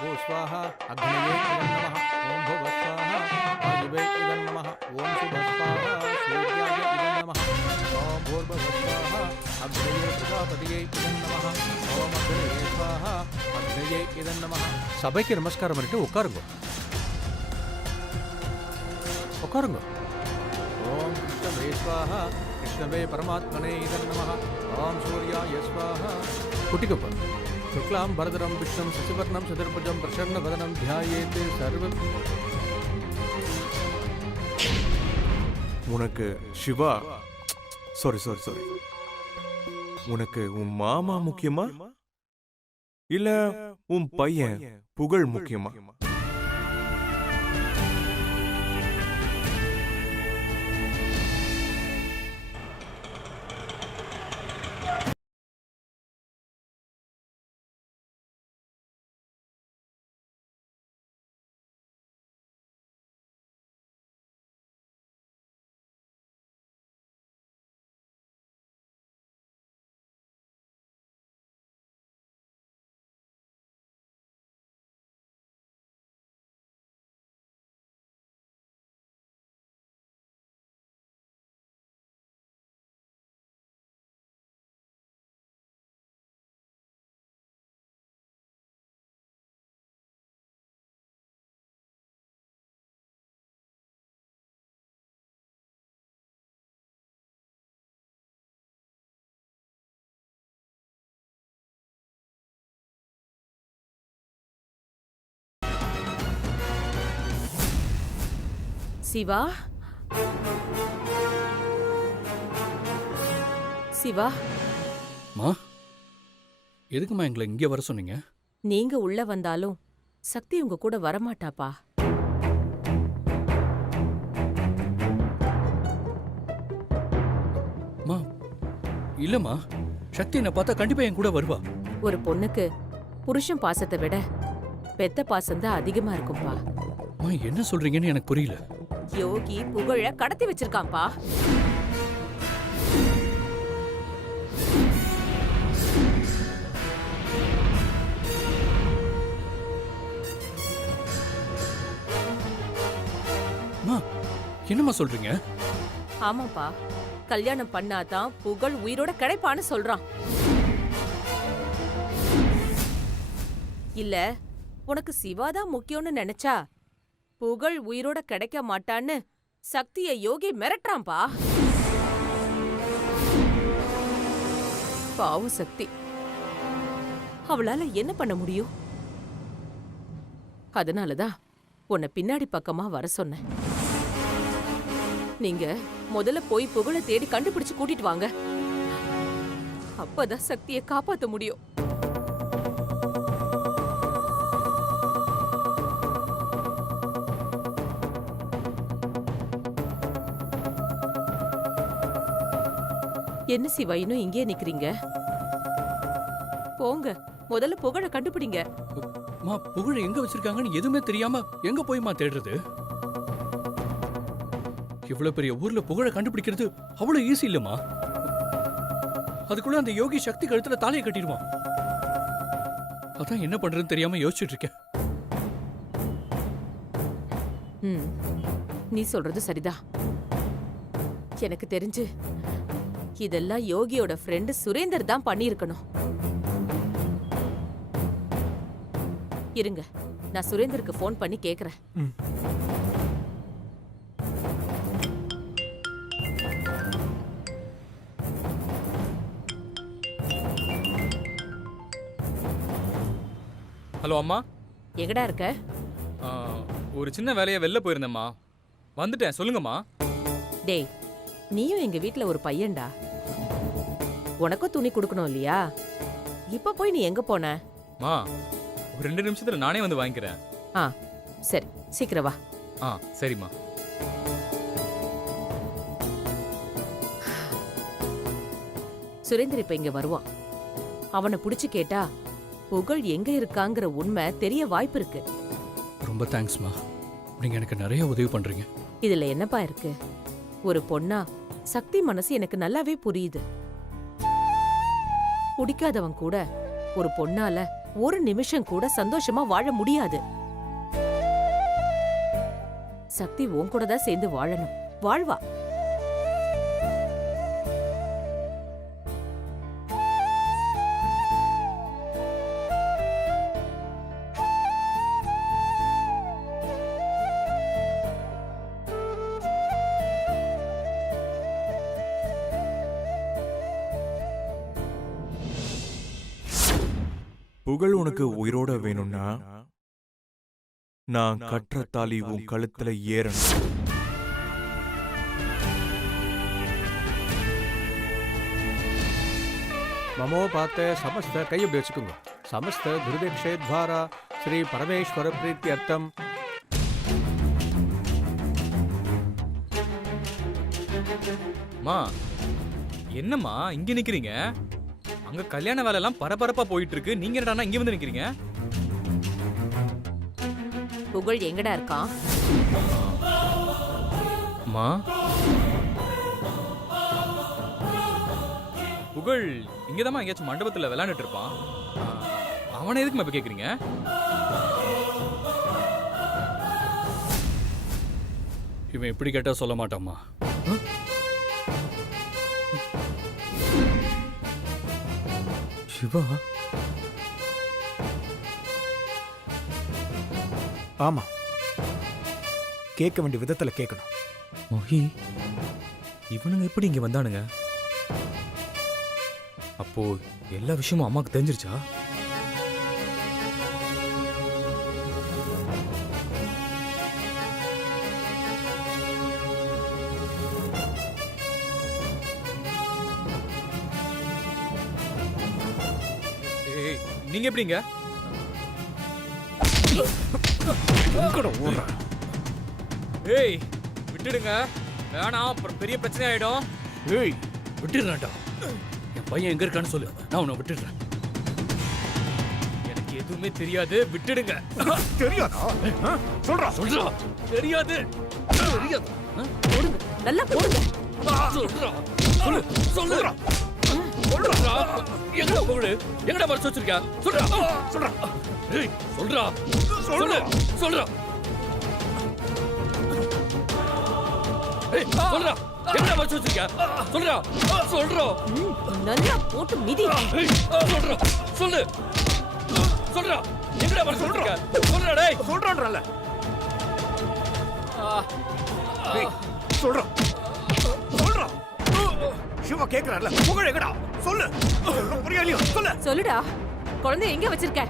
भू स्वाहा अग्नये इदं नमः ओम भुवः स्वाहा वायुवे इदं नमः ओम शुभः स्वाहा सूर्याय इदं नमः ओम भूर्भुवः स्वाहा अग्नये प्रजापतये इदं नमः ओम अग्नये स्वाहा अग्नये इदं नमः சபைக்கு நமஸ்காரம் பண்ணிட்டு உட்காருங்க உட்காருங்க ओम कृष्णवे स्वाहा कृष्णवे परमात्मने इदं नमः ओम सूर्याय स्वाहा कुटिकप्पा शुक्लां भरधरं विष्णुं शशिवर्णं चतुर्भुजं प्रसन्नवदनं ध्यायेत् सर्व உனக்கு சிவா சாரி உனக்கு உன் மாமா முக்கியமா இல்ல உன் பையன் புகழ் முக்கியமா? சிவா சிவா மா எதுக்குமா எங்களை இங்கே வர சொன்னீங்க? நீங்க உள்ள வந்தாலும் சக்தி உங்க கூட வரமாட்டாப்பா. மா இல்லம்மா, சக்தி என்ன பார்த்தா கண்டிப்பா என் கூட வருவா. ஒரு பொண்ணுக்கு புருஷன் பாசத்தை விட பெத்த பாசம்தான் அதிகமா இருக்கும்பா. மா என்ன சொல்றீங்கன்னு எனக்கு புரியல. யோகி புகழ கடத்தி வச்சிருக்கான்பா. மா என்னம்மா சொல்றீங்க? ஆமாப்பா, கல்யாணம் பண்ணாதான் புகழ் உயிரோட கிடைப்பான்னு சொல்றான். இல்ல உனக்கு சிவாதான் முக்கியம்னு நினைச்சா புகழ் உயிரோட கிடைக்க மாட்டான்னு சக்திய யோகி மிரட்டுறான்பா. பாவம் சக்தி, அவளால என்ன பண்ண முடியும்? அதனாலதான் உன்னை பின்னாடி பக்கமா வர சொன்னேன். நீங்க முதல்ல போய் புகழை தேடி கண்டுபிடிச்சு கூட்டிட்டு வாங்க. அப்பதான் சக்தியை காப்பாத்த முடியும். என்ன சிவா இன்னும் இங்கே நிக்கிறீங்க? போங்க, முதல்ல புகழை கண்டுபிடிங்க. மா புகழ் எங்க வச்சிருக்காங்கன்னு எதுவுமே தெரியாம எங்க போய்மா தேடுறது? இவ்வளவு பெரிய ஊர்ல புகழை கண்டுபிடிக்கிறது அவ்வளவு ஈஸி இல்லம்மா. அதுக்குள்ள அந்த யோகி சக்தி கழுத்துல தாலியை கட்டிடுவான். அதான் என்ன பண்றதுன்னு தெரியாம யோசிச்சுட்டு இருக்கேன். நீ சொல்றது சரிதான். எனக்கு தெரிஞ்சு இதெல்லாம் யோகியோட ஃப்ரெண்ட் சுரேந்தர் தான் பண்ணியிருக்கணும். இருங்க, நான் சுரேந்தருக்கு ஃபோன் பண்ணி கேக்குறேன். ஹலோ அம்மா. எங்கடா இருக்க? ஒரு சின்ன வேலையா வெளில போயிருந்தேம்மா, வந்துட்டேன். சொல்லுங்கம்மா. டேய், நீயும் எங்க வீட்ல ஒரு பையன்டா. உனக்கும் துணி கொடுக்கணும் இல்லையா? இப்ப போய் நீ எங்க போன? மா, ஒரு 2 நிமிஷத்துல நானே வந்து வாங்கிக்கிறேன். சரி, சீக்கிரம் வா. சரிம்மா. சுரேந்தர் இப்ப இங்க வருவான். அவனை புடிச்சு கேட்டா புகழ் எங்க இருக்காங்கிற உண்மை தெரிய வாய்ப்பு இருக்கு. ரொம்ப தேங்க்ஸ்மா, நீங்க எனக்கு நிறைய உதவி பண்றீங்க. இதுல என்னப்பா இருக்கு? ஒரு பொண்ணா சக்தி மனசு எனக்கு நல்லாவே புரியுது. பிடிக்காதவன் கூட ஒரு பொண்ணால ஒரு நிமிஷம் கூட சந்தோஷமா வாழ முடியாது. சக்தி உன் கூட தான் சேர்ந்து வாழணும். வாழ்வா. புகழ் உனக்கு உயிரோட வேணும்னா நான் கற்ற தாலி உன் கழுத்துல ஏறணும். மமோபாத்த சமஸ்த கை அப்படி வச்சுக்கோங்க. சமஸ்த குருதேக்ஷேத்வாரா ஸ்ரீ பரமேஸ்வர பிரீத்தியர்த்தம். மா என்னம்மா இங்க நிக்கிறீங்க? அங்க கல்யாண வேலை எல்லாம் பரபரப்பா போயிட்டு இருக்கு. நீங்க என்னடா இங்க வந்து நிக்கிறீங்க? புகழ் எங்கடா இருக்கான்? மா புகழ் இங்கதாம்மா எங்கேயாச்சும் மண்டபத்துல விளையாண்டுட்டு இருப்பான். அவனை எதுக்குமா இப்ப கேக்குறீங்க? இவன் எப்படி கேட்டா சொல்ல மாட்டாம்மா. சிவா ஆமா, கேட்க வேண்டிய விதத்துல கேட்கணும். மொஹி இவனுங்க எப்படி இங்க வந்தானுங்க? அப்போ எல்லா விஷயமும் அம்மாக்கு தெரிஞ்சிருச்சா? ஏய், நீங்க எப்படிங்க? ஏய் விட்டுடுங்க, வேணாம், அப்புறம் பெரிய பிரச்சனை ஆயிடும். ஏய் விட்டுடுறான்டா. என் பையன் எங்க இருக்கான்னு சொல்லு, நான் உன்னை விட்டுடுறேன். எனக்கு எதுவுமே தெரியாது, விட்டுடுங்க. தெரியாதா? சொல்றா சொல்றா. தெரியாது. தெரியாது. போடுங்க, நல்லா போடுங்க. சொல்றா. சொல்லு. சொல்லுடா. சொல்றா. எங்கடா போகுது? எங்கடா மறைச்சு வச்சிருக்க? சொல்றா. சொல்றா. ஏய் சொல்றா. சொல்லு. சொல்றா. ஏய் சொல்றா. எங்கடா மறைச்சு வச்சிருக்க? சொல்றா. சொல்றா. நல்லா போட்டு மிதி. ஏய் சொல்றா. சொல்லு. சொல்றா. எங்கடா மறைச்சு வச்சிருக்க? சொல்றா டேய். சொல்றான்றல. சொல்றா. சொல்றா. சிவா கேக்குறான்ல, புகழ் எங்கடா? சொல்லு. புரியலையா? சொல்லு. சொல்லுடா, குழந்தை எங்க வச்சிருக்க?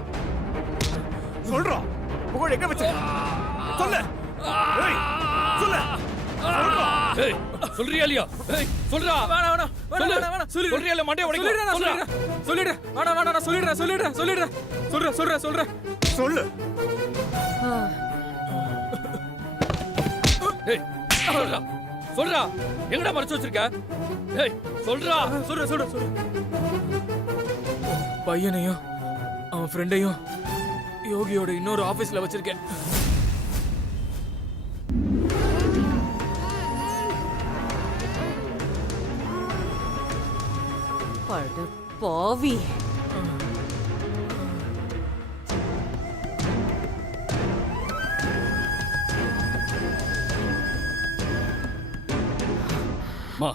சொல்றா. புகழ் எங்க வச்சிருக்க? சொல்லு. ஏய், சொல்லு. சொல்றா. ஏய் சொல்றியா இல்லையா? ஏய் சொல்றா. வேணாம் வேணாம் வேணாம் வேணாம் சொல்லு. சொல்றியா இல்ல மண்டைய உடைக்க? சொல்லிடுறேன். வேணாம் வேணாம் நான் சொல்லிடுறேன். சொல்றேன். சொல்லு. ஏய் சொல்றா. சொல்றா. எங்கடா மறைச்சு வச்சிருக்க? ஏய் சொல்றா. சொல்றேன். பையனையும் அவன் ஃப்ரெண்டையும் யோகியோட இன்னொரு ஆபீஸ்ல வச்சிருக்கேன். அட பாவி. மா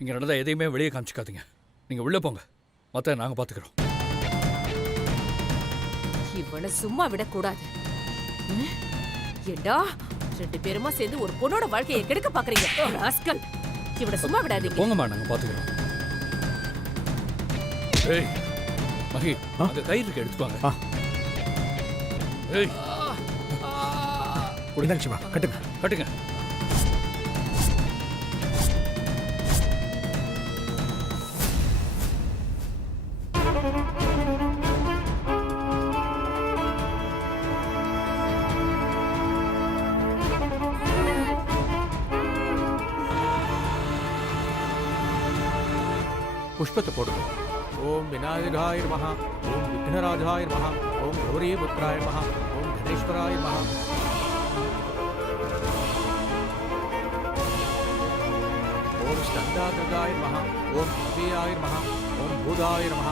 இங்க நடந்தா எதையுமே வெளியே காமிச்சுக்காதீங்க. நீங்க உள்ள போங்க, மத்த நாங்க பாத்துக்கிறோம். இவனை சும்மா விடக்கூடாது. ஏண்டா, 2 பேருமா சேர்ந்து ஒரு பொண்ணோட வாழ்க்கையை கெடுக்க பாக்குறீங்க. ராஸ்கல், இவனை சும்மா விடாதீங்க. போங்கம்மா, நாங்க பாத்துக்கிறோம். ஏய் மகி, அந்த கயிறு இருக்கு, எடுத்துவாங்க. ஏய் குடிந்தாங்க சிவா, கட்டுங்க. கட்டுங்க. புஷ்பத்தை போடுங்க. ஓம் விநாயகாய நமஹ, ஓம் விக்னராஜாய நமஹ, ஓம் கௌரீபுத்ராய நமஹ, ஓம் கணேஸ்வராய நமஹ. ஓம் ஸ்கந்தாகிருதாய நமஹ, ஓம் அவ்யயாய நமஹ, ஓம் பூதாய நமஹ.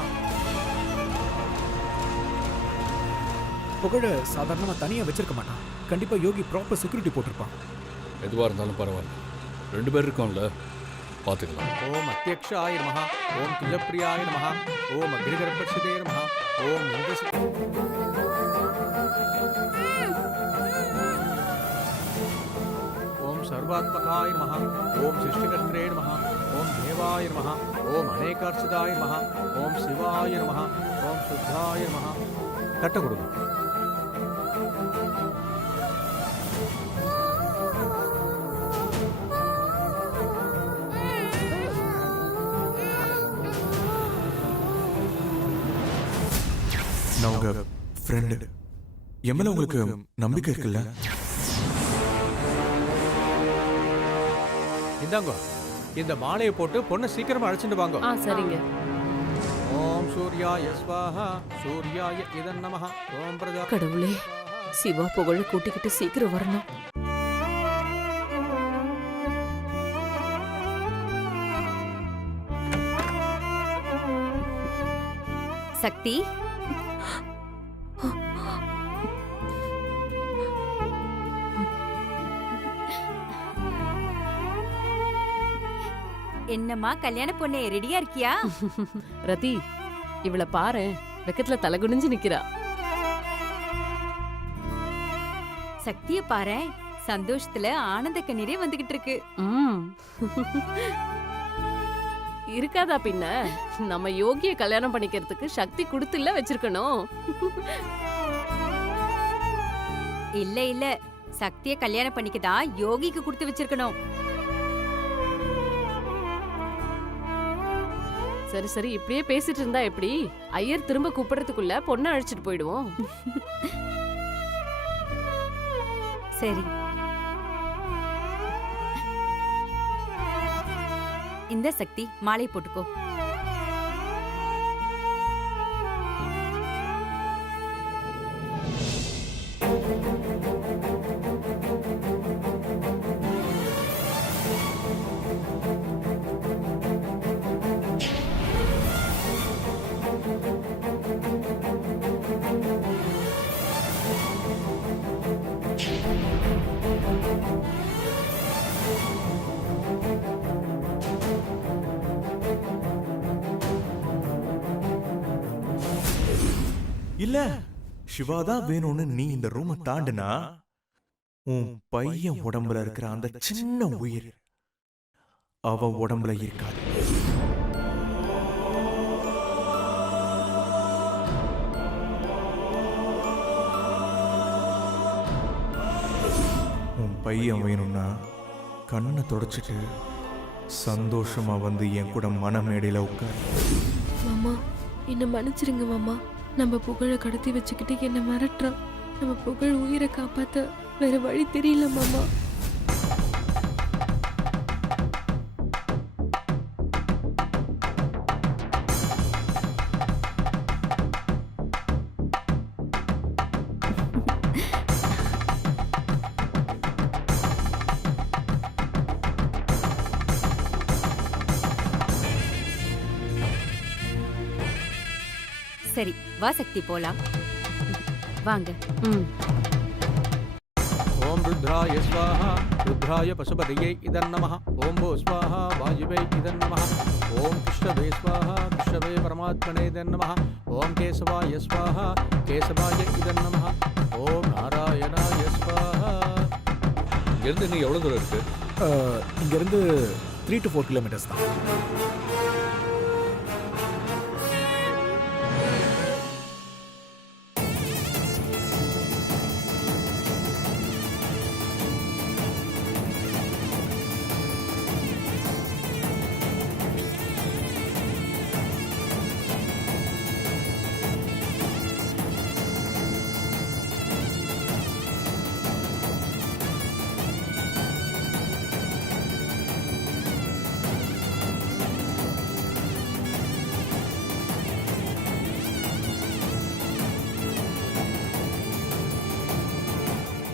புகழ சாதாரணமா தனியா வச்சிருக்க மாட்டான். கண்டிப்பா யோகி ப்ராப்பர் செக்யூரிட்டி போட்டிருப்பான். எதுவா இருந்தாலும் பரவாயில்ல, 2 பேர் இருக்கோம்ல, பாத்துக்கலாம். ஓம் அத்தியக்ஷாய நமஹ ஓம் துஜப்பிரியாய நமஹ ஓம் அக்னிகர்ப்பசிதே நமஹ ஓம் இந்திரசி ஓம் சர்வாத்மகாய நமஹ ஓம் சிருஷ்டிகர்த்ரே நமஹ ஓம் தேவாய நமஹ ஓம் அநேகார்ச்சிதாய நமஹ ஓம் சிவாய நமஹ ஓம் சுத்தாய நமஹ. தட்ட கொடுங்க. நான் உங்க ஃப்ரெண்டு. என் மேல உங்களுக்கு நம்பிக்கை இருக்குல்ல? இந்தாங்க, இந்த மாலையை போட்டு பொண்ணை சீக்கிரமா அழைச்சிட்டு வாங்க. சரிங்க. ஓம் சூர்யாய ஸ்வாஹா சூர்யாய இதன் நமஹ ஓம் பிரஜா. கடவுளே, சிவா புகழ கூட்டிக்கிட்டு சீக்கிரம் வரணும். சக்தி, என்னம்மா கல்யாண பொண்ணே ரெடியா இருக்கியா? ரதி, இவள பாரு, வெக்கத்துல தலை குனிஞ்சு நிக்கிறா. சக்திய பாரு, சந்தோஷத்துல ஆனந்த கண்ணீரே வந்துகிட்டு இருக்கு. இருக்காதா பின்ன? நம்ம யோகிய கல்யாணம் பண்ணிக்கிறதுக்கு சக்தி கொடுத்துல வச்சிருக்கணும். இல்ல இல்ல, சக்திய கல்யாணம் பண்ணிக்கதான் யோகிக்கு கொடுத்து வச்சிருக்கணும். சரி சரி, இப்படியே பேசிட்டு இருந்தா எப்படி? ஐயர் திரும்ப கூப்பிடுறதுக்குள்ள பொண்ணை அழைச்சிட்டு போயிடுவோம். சரி, இந்த சக்தி மாலை போட்டுக்கோ. இல்ல, சிவாதான் வேணும்னு நீ இந்த ரூமை தாண்டுனா உன் பையன் உடம்புல இருக்கிற அந்த சின்ன உயிர் அவ உடம்புல இருக்காது. உன் பையன் வேணும்னா கண்ணை தொடச்சிட்டு சந்தோஷமா வந்து என் கூட மனமேடையில உட்கார். மாமா, என்ன மன்னிச்சிருங்க மாமா. நம்ம புகழை கடத்தி வச்சுக்கிட்டு என்ன மிரட்டுறான். நம்ம புகழ் உயிரை காப்பாத்த வேற வழி தெரியல மாமா. சரி, வா சக்தி, போலாம். வாங்க. ஓம் ருத்ராய ஸ்வாஹா ருத்ராய பசுபதியை இதன் நமஹ ஓம் போ ஸ்வாஹா வாயுவை இதன் நமஹ ஓம் கிருஷ்ணவே ஸ்வாஹா கிருஷ்ணவே பரமாத்மனே இதன் நமஹ ஓம் கேசவாய ஸ்வாஹா கேசவாய இதன் நமஹ ஓம் நாராயணாய ஸ்வாஹா. இங்கிருந்து இன்னும் எவ்வளவு தூரம் இருக்கு? இங்க இருந்து 3 to 4 கிலோமீட்டர்ஸ் தான்.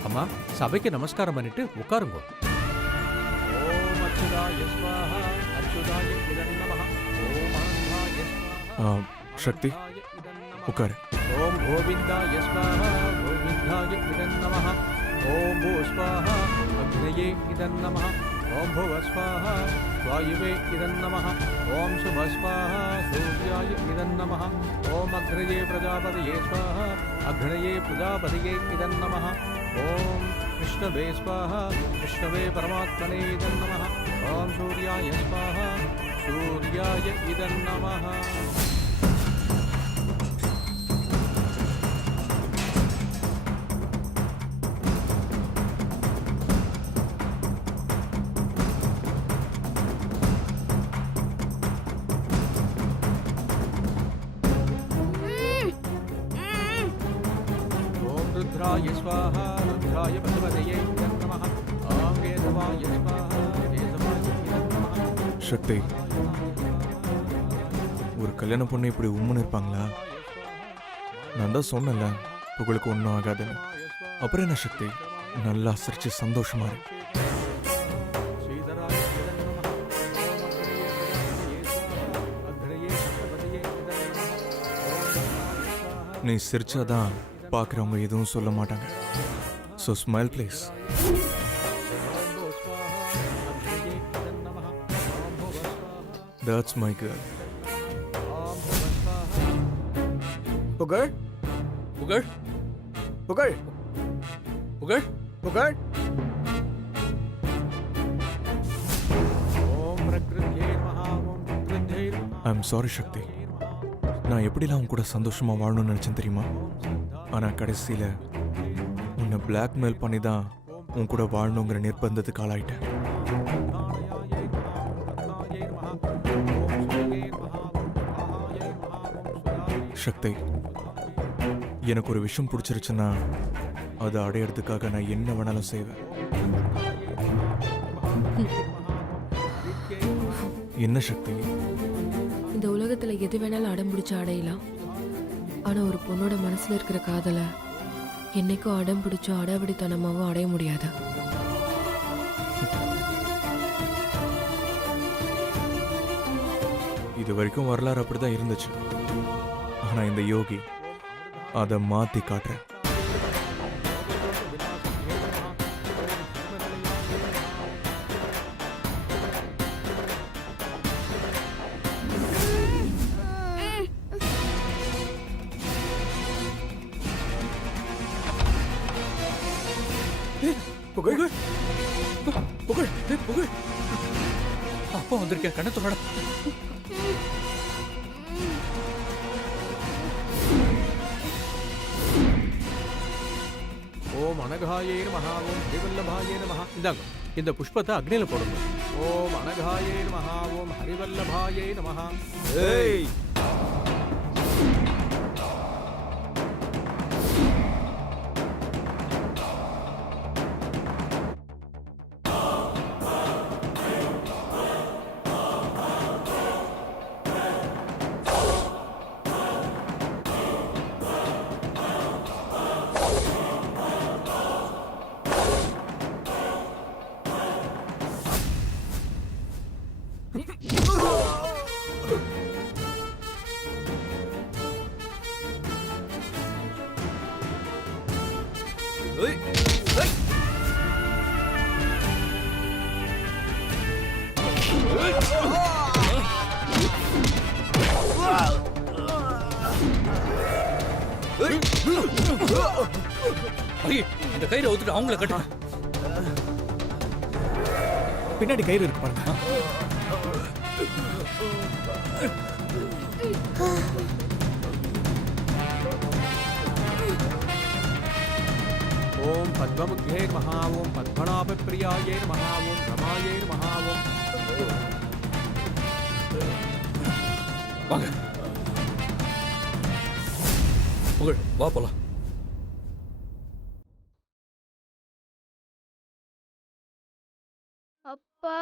அம்மா, சபைக்கு நமஸ்காரம் பண்ணிட்டு உட்காருங்க. ஓம் அச்சுதாய ஸ்வாஹா அச்சுதாய இதன் நமஹ ஓம் ஆனந்தாய ஸ்வாஹா சக்தி, இதன் நமஹ உட்காரு. ॐ गोविन्दाय स्वाहा गोविन्दाय इदं नमः ॐ भू स्वाहा अग्नये इदं नमः ॐ भुव स्वाहा वायुवे इदं नमः ॐ शुभ स्वाहा सूर्याय इदं नमः ॐ अग्नये प्रजापतये स्वाहा अग्नये प्रजापतये इदं नमः ॐ विष्णवे स्वाहा विष्णवे परमात्मने इदं नमः ॐ सूर्याय स्वाहा सूर्याय इदं नमः रुद्राय स्वाहा रुद्राय पशुपतये नमः ॐ केशवाय स्वाहा केशवाय नमः சக்தி, ஒரு கல்யாண பொண்ணு இப்படி உம்முன்னு இருப்பாங்களா? நான் தான் சொன்னேன்ல உங்களுக்கு ஒன்றும் ஆகாதுன்னு. அப்புறம் என்ன சக்தி, நல்லா சிரிச்சு சந்தோஷமா இரு. श्रीधराय नमः अग्नये पशुपतये नमः நீ சிரிச்சாதான் பார்க்குறவங்க எதுவும் சொல்ல மாட்டாங்க. So smile please. That's my girl. புகழ் புகழ் புகழ் புகழ் புகழ் ॐ प्रकृत्यै नमः ॐ प्रकृत्यै नमः ஐ எம் சாரி சக்தி. நான் எப்படிலாம் உன் கூட சந்தோஷமா வாழணும்னு நினச்சேன் தெரியுமா? ஆனால் கடைசியில் உன்னை பிளாக்மெயில் பண்ணி தான் உன் கூட வாழணுங்கிற நிர்பந்தத்துக்கு ஆளாயிட்டேன். சக்தி, எனக்கு ஒரு விஷயம் பிடிச்சிருச்சுன்னா அதை அடையிறதுக்காக நான் என்ன வேணாலும் செய்வேன். என்ன சக்தி? இந்த உலகத்துல எது வேணாலும் அடம் பிடிச்சு அடையலாம். ஆனா ஒரு பொண்ணோட மனசுல இருக்கிற காதலை என்னைக்கும் அடம் பிடிச்சோ அடாவடித்தனமாவும் அடைய முடியாது. இது வரைக்கும் வரலாறு அப்படிதான் இருந்துச்சு. ஆனா இந்த யோகி அதை மாத்தி காட்டுறேன். புகழ் புகழ் புகழ் அப்பா வந்திருக்கேன், கண்ணை தொடடா. ஓம் அனகாயே நமஹ ஓம் ஹரிவல்லபாயே நமஹ. இந்தாங்க, இந்த புஷ்பத்தை அக்னியில போடுங்க. ஓம் அனகாயே நமஹ ஓம் ஹரிவல்லபாயே நமஹ. ஏய் ஐயே, இந்த கயிறை ஒத்துட்டு அவங்கள கட்டு. பின்னாடி கயிறு இருக்கு பாருங்க. ஓம் பத்மமுக்யே நமஹ ஓம் பத்மநாபப்பிரியாயே நமஹ ஓம் ரமாயே நமஹ ஓம். வாங்க புகழ், வா போலாம். அப்பா